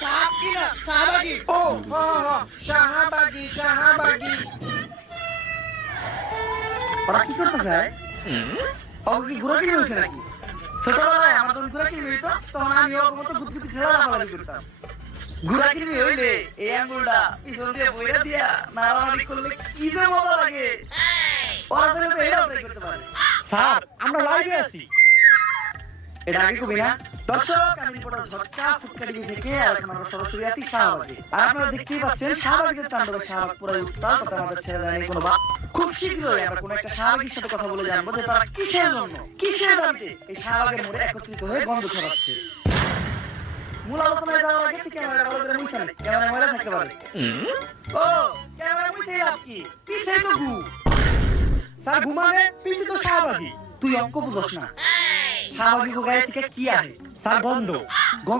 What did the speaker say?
সাপ কি না শাহবাগী। ও শাহবাগী শাহবাগী। ওরা কি করতে চায়? ওকে কি ঘোরা কিনে হয়েছে নাকি? ছোটবেলায় আমার যখন ঘোরা কিনে হইতো তখন আমি ওর মতো গুদগুদি খেলা লাফালাফি করতাম। ঘোরা কিনে হইলে এই আঙ্গুলটা পিছন দিয়ে বইরা দিয়া নাড়ানাড়ি করলে কি যে মজা লাগে। ওরা তাহলে তো এটাও ট্রাই করতে পারে। স্যার আমরা লাইভে আছি। এটা আগে কবি না? দর্শক, আমি রিপোর্টার ঝটকা ফুটকা টিভি থেকে, আর এখন আমরা সরাসরি আছি শাহবাগে। আর আপনারা দেখতেই পাচ্ছেন শাহবাগের তাণ্ডবে শাহবাগ পুরাই উত্তাল, তাতে আমাদের ছেড়ে দেয়নি কোনো বাপ। খুব শীঘ্রই আমরা কোনো একটা শাহবাগীর সাথে কথা বলে জানবো যে তারা কিসের জন্য, কিসের দাবিতে এই শাহবাগের মোড়ে একত্রিত হয়ে গন্ধ ছড়াচ্ছে। মূল আলোচনায় যাওয়ার আগে তুই ক্যামেরাটা ভালো করে মুছে নে, ক্যামেরা ময়লা থাকতে পারে। ও ক্যামেরা মুছে লাভ কি? পিছে তো গু। স্যার ঘুমানে পিছে তো শাহবাগী। তুই অঙ্ক বুঝস না। শাহবাগী গো গায়ে থেকে কি আহে? স্যার গন্ধ। গন্ধ